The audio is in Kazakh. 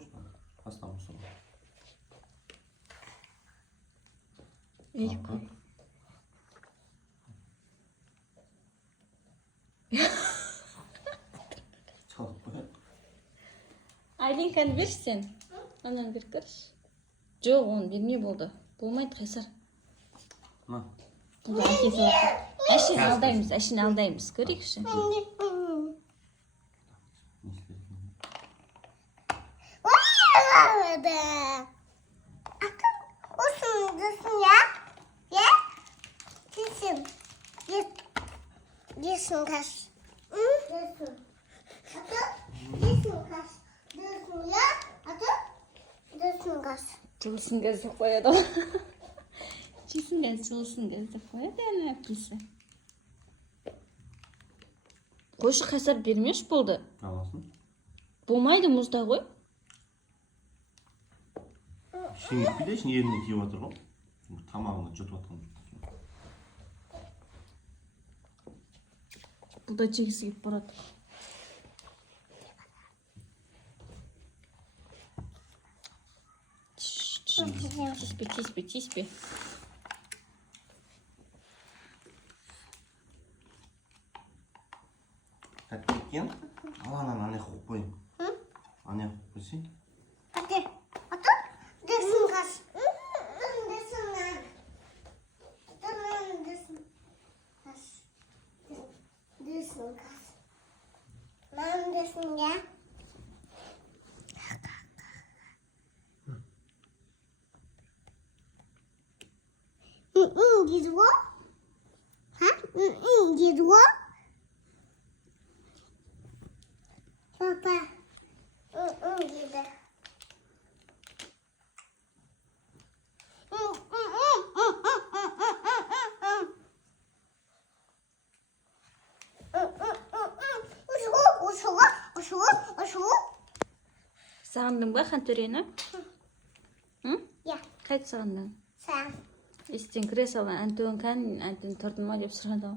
Koş bana. Hasta mısın? İyi. Çalıp koy. Айлинканы берсен. Анан бир көрүш. Жок, он эмне болду? Болмойт кайсар. На. Бул акеси. Ашин алдаймыз. Көрөйүкшү. Ne istedin? Akın olsun diyorsun ya. Ya. Diyorsun. Diyorsun kaç. Diyorsun. Akın. Diyorsun kaç. Diyorsun ya. Akın. Diyorsun kaç. Жылсын газ деп коёду. Жисэн газ, жылсын газ деп коёду ана акеси. Кошу кайсар бермеш болду. Alasın. Болмайды, музда кой. Şimdi bir de şimdi yerini kiyip oturalım. Tamamını жұтып atkalım. Бул да жегиси келип барат. Тиспе. Tәтті екен. Ал ананы ана қойып қойын. Ана қойып қойсың. Hadi. Akın. Diyorsun kaç. Diyorsun lan. Diyorsun kaç. Diyorsun kaç. Lan diyorsun ya. Gidiyor. Ha? Gidiyor. Papa. Gidiyor. Сагындың ба Хантөрені? Я. Кайт сагындың? Sen. Истен кіре салған Антон тұрдың ма деп сұрады.